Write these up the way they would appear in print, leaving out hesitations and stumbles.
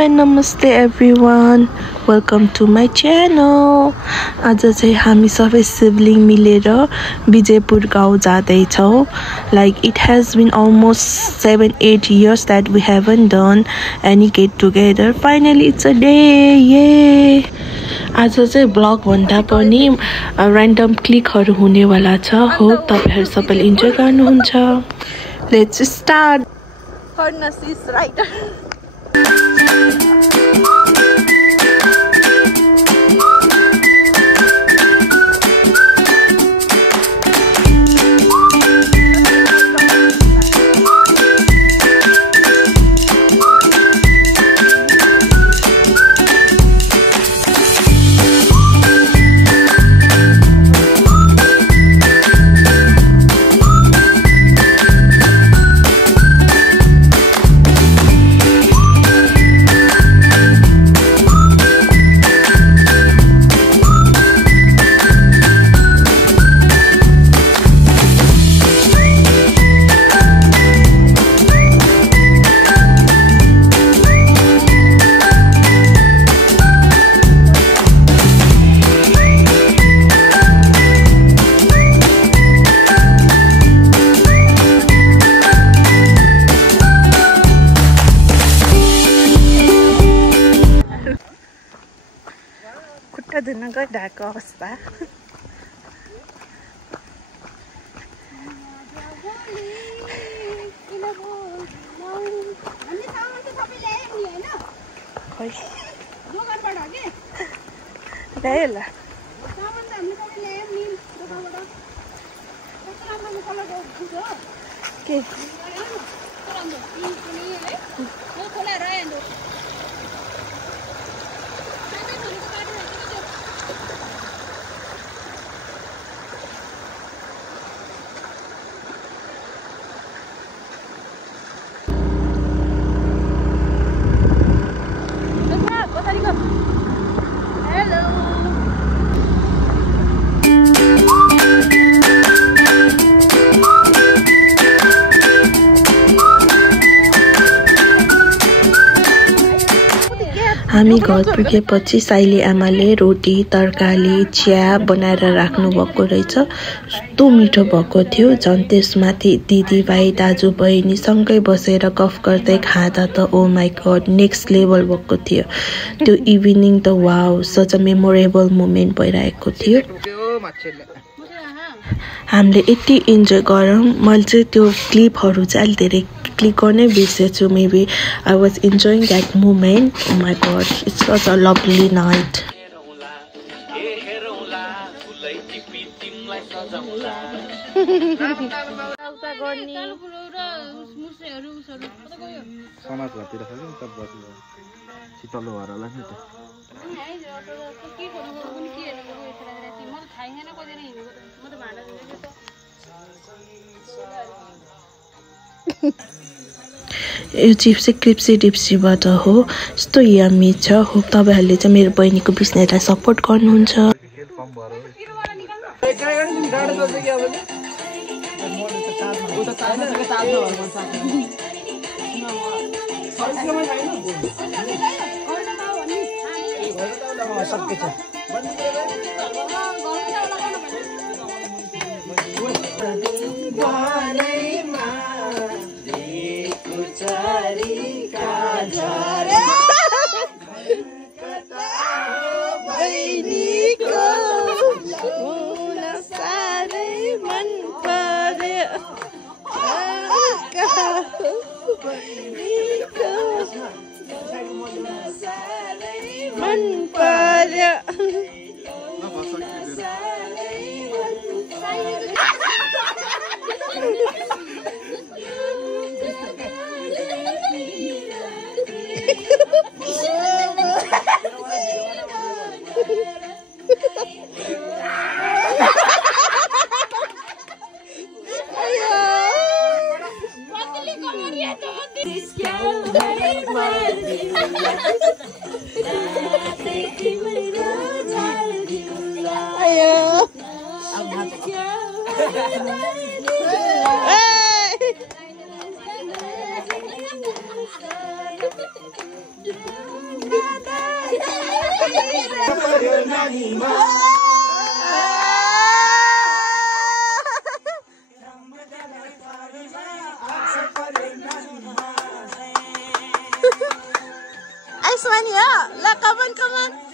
and namaste everyone. Welcome to my channel. आज चाहिँ हामी सबै सिबलिङ मिलेर विजयपुर गाउँ जाँदै छौं. Like it has been almost 7-8 years that we haven't done any get together. Finally it's a day. Yay! आज चाहिँ ब्लग भन्दा पनि र्यान्डम क्लिकहरु हुनेवाला छ. होप तपाईहरु सबैले इन्जोय गर्नुहुन्छ. Let's start. Furnace is right. धुन गइरहेको अवस्था. हामी घर पुगेपछि साइली आमाले रोटी तरकारी चिया बनाएर राख्नु भएको रहेछ. कस्तो मिठो भएको थियो. झन् त्यसमाथि दिदीभाइ दाजुबहिनी सँगै बसेर गफ गर्दै खाँदा त oh my god next level भएको थियो. त्यो इभिनिङ त wow such a memorable moment भइरहेको थियो. हामीले यति इन्जोय गरौँ. मैले चाहिँ त्यो क्लिपहरू चाहिँ अलि धेरै क्लिक गर्नै बिर्सेछु. Maybe I was enjoying that moment. Oh my god it's such a lovely night. यो चिप्स चाहिँ क्रिप्सी डिप्सीबाट हो. यस्तो यम्मी छ. होप तपाईहरुले चाहिँ मेरो बहिनीको बिजनेसलाई सपोर्ट गर्नुहुन्छ. Hey! Aismania, la come on.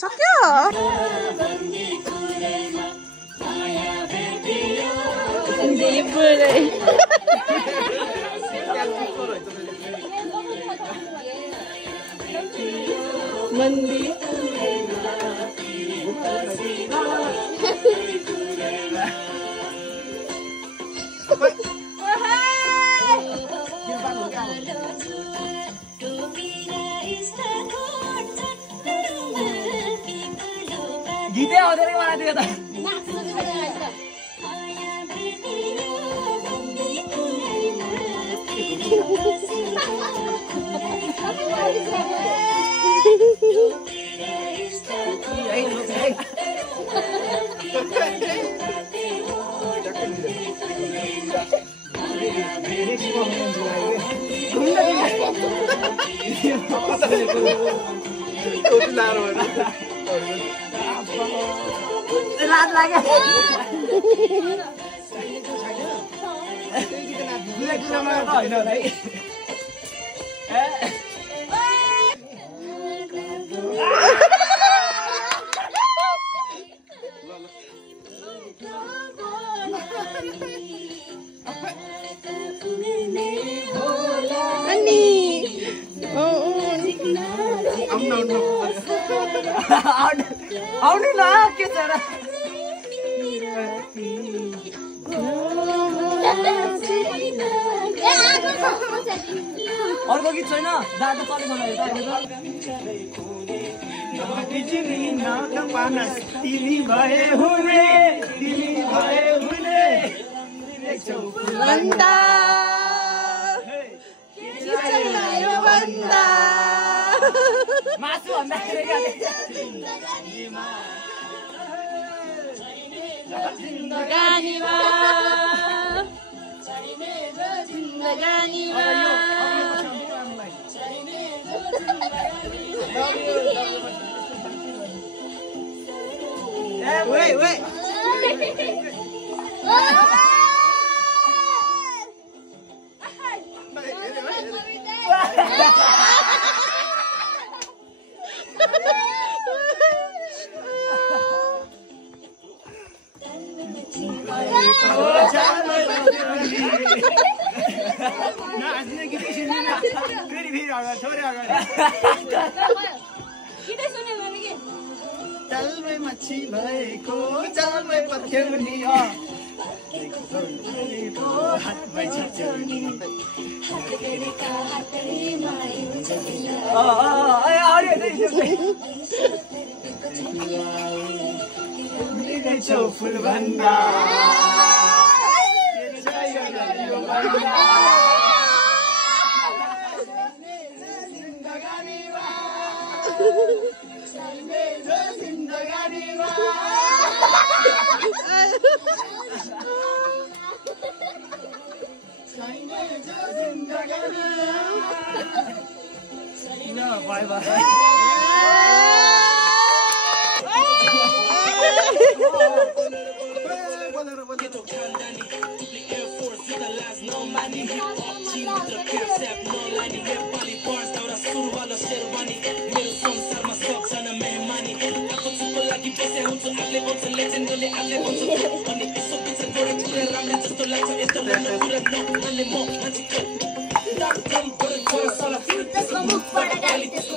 सक्यो गीतै आउँदैन कि मलाई त्यो त रात लाग्यो आउनु न के छ र अर्को गीत छैन दादा चलेको मासु wait. Talmai machi bhayeko talmai pathyamni hat bhai chachani full banda No, bye. त्यसको मुखबाट गाली त्यसको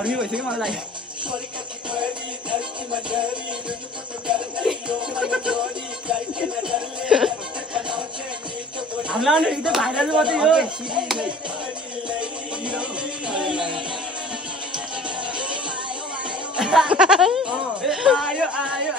गर्मी भइसक्यो मलाई हामीलाई एकदम भाइरल मात्रै हो आयो आयो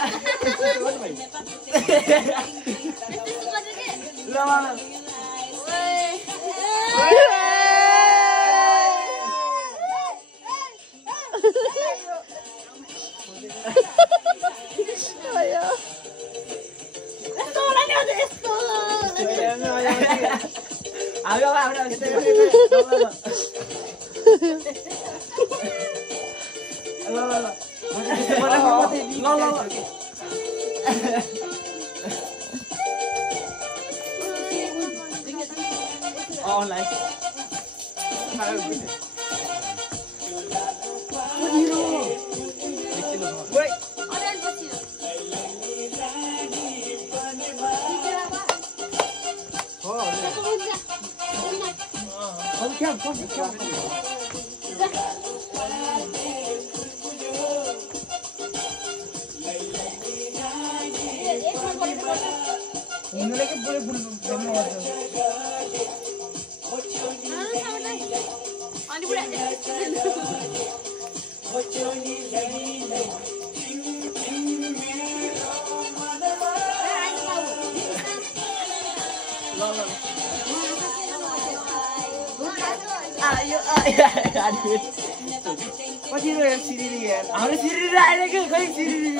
पछि रो सिरिरी यार हाम्रो सिरिरी आएर के खै सिरिरी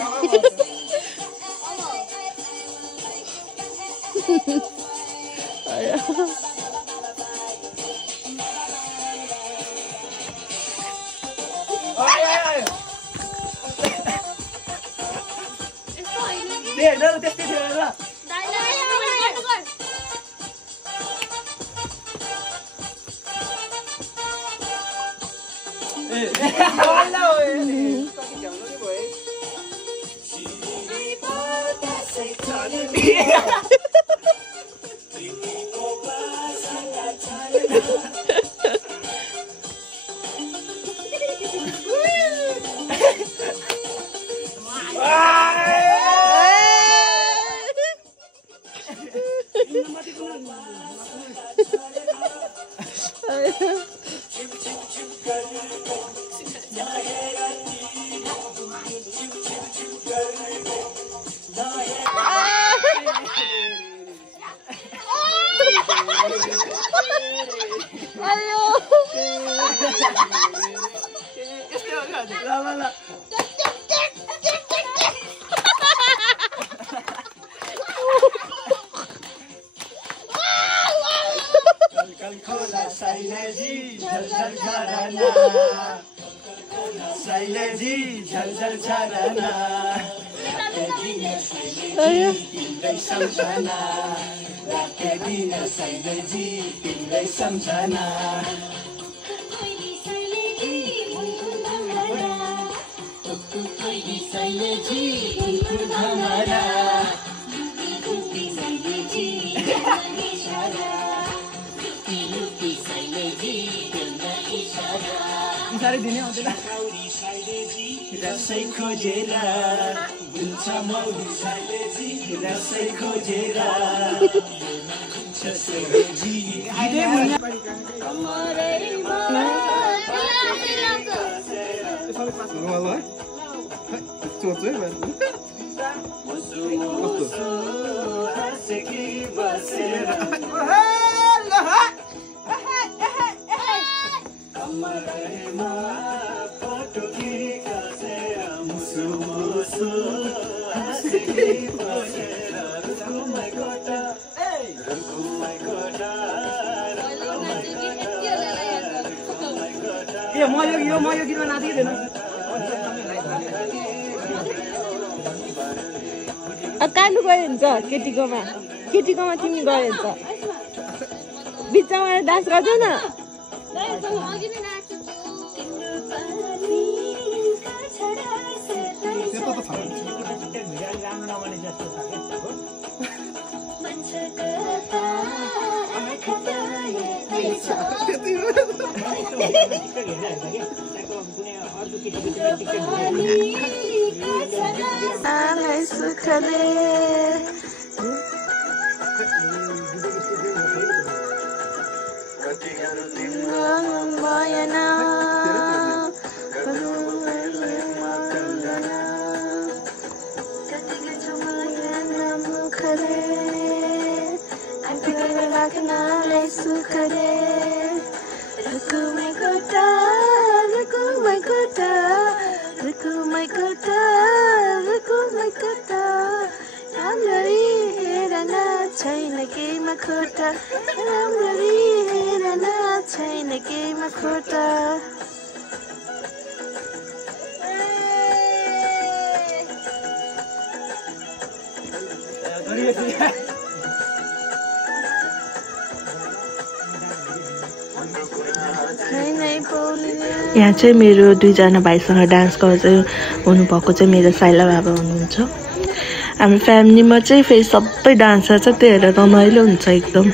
त्यस्तै थियो ल शैलजी झलझल छरना तिम्रै सम्झना राते दिन शैलजी तिम्रै सम्झना सारे दिने आउँदैन रसै खोजेर बुन्छ मौरी शैलजी रसै खोजेर शैलजी म यो गीतमा नाचिदिँदैन कानु गयो हुन्छ केटीकोमा तिमी गयो हुन्छ बिचमा डान्स गर्दैन आलाई सुखले भएन मुखले राख्नलाई सुखले राम्ररी हेरन छैन केहीमा खोटा राम्ररी हेरन छैन केहीमा खोटा यहाँ चाहिँ मेरो दुईजना भाइसँग डान्स गर्दै हुनुभएको चाहिँ मेरो साइला बाबा हुनुहुन्छ। हाम्रो फ्यामिलीमा चाहिँ फेरि सबै डान्सर छ, त्यही भएर रमाइलो हुन्छ एकदम।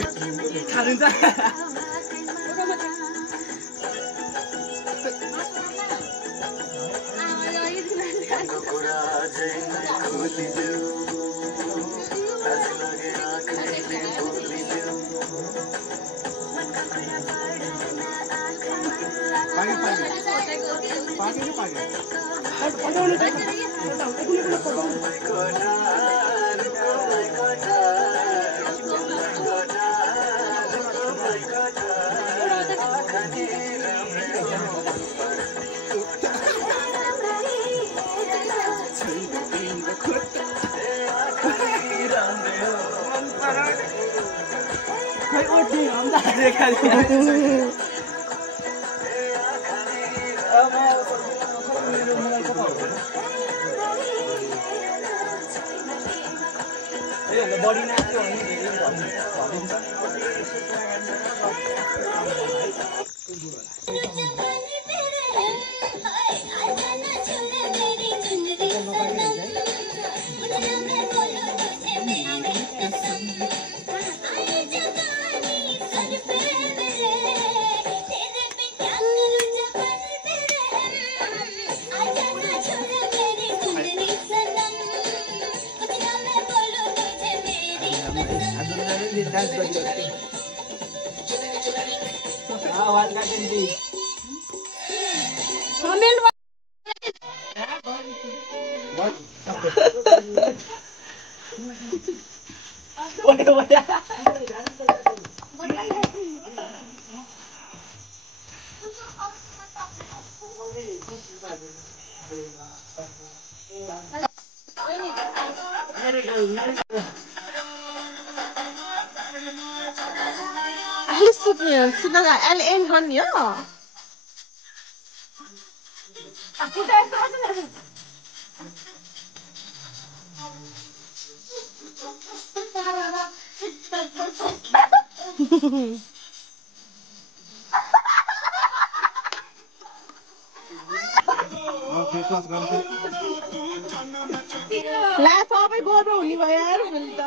ला सबै गोरो हुने भयो यार फेरि त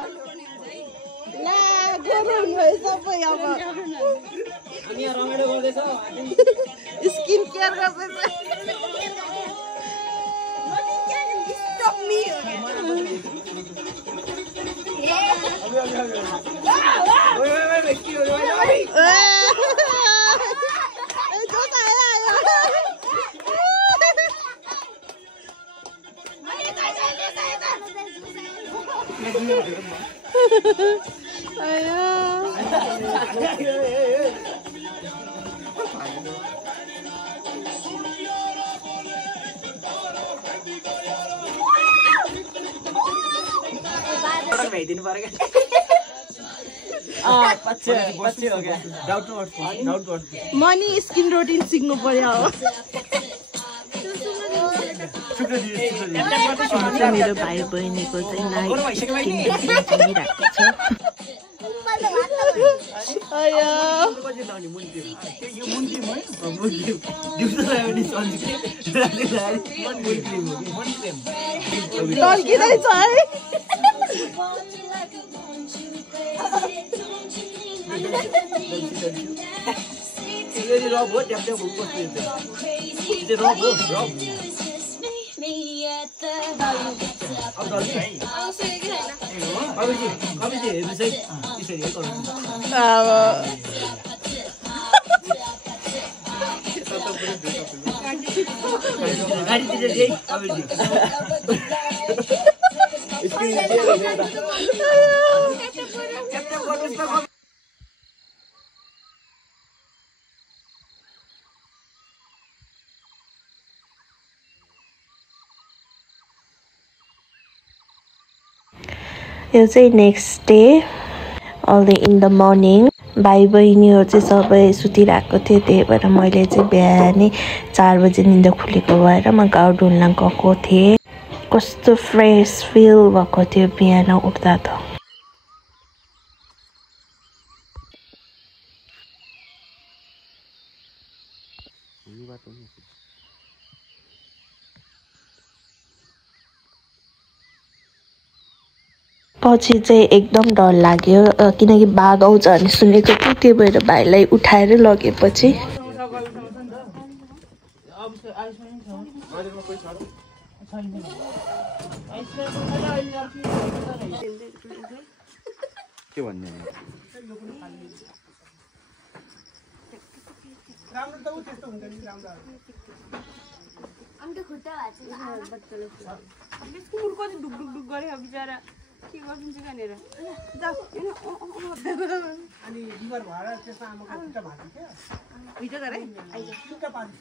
ला गोरो हुने भयो सबै अब अनि रमाइलो गर्दै छ स्किन केयर गर्दैछ स्टप मी भेटिदिनु पर्यो क्या पछि हो क्या डाउट मनी स्किन रुटिन सिक्नु पर्यो मेरो भाइ बहिनीको चाहिँ नाइट स्किन रुटिन चलिरहेको छ। टल्किँदैछ है रब हो ट्याप ट्याप रब हो रब हेर्नुहोस् है त्यसरी गाडीतिर यो चाहिँ next day early in the morning भाइ बहिनीहरू चाहिँ सबै सुतिरहेको थियो, त्यही भएर मैले चाहिँ बिहानै 4 बजे निन्दा खुलेको भएर म गाउँ ढुल्न गएको थिएँ। कस्तो फ्रेस फिल भएको थियो बिहान उठ्दा त। पछि चाहिँ एकदम डर लाग्यो किनकि बाघ आउँछ भने सुनेको थिएँ त्यही भएर भाइलाई उठाएर लगेपछि के भन्ने राम्रो त उ त्यस्तो हुन्छ नि राम्रो अन्त खुट्टा भएको छ स्कुल कति ढुक ढुक ढुक गरे बिचारा के गर्छन् चाहिँ कहाँनिर अनि बिमार भएर त्यसमा आमाको खुट्टा भाँच्यो क्या भित्र गरे खुट्टा पाल्छ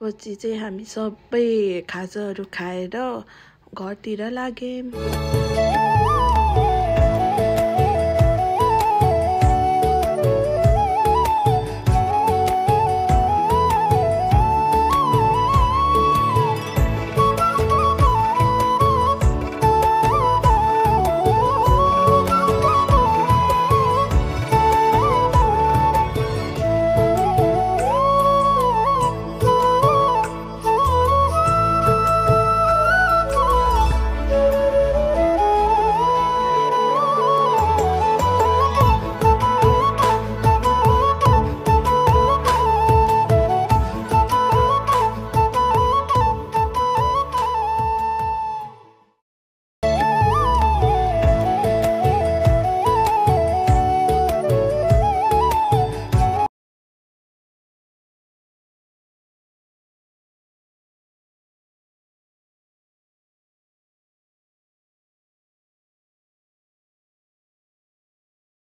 पछि चाहिँ हामी सबै खाजाहरू खाएर घरतिर लाग्यौँ।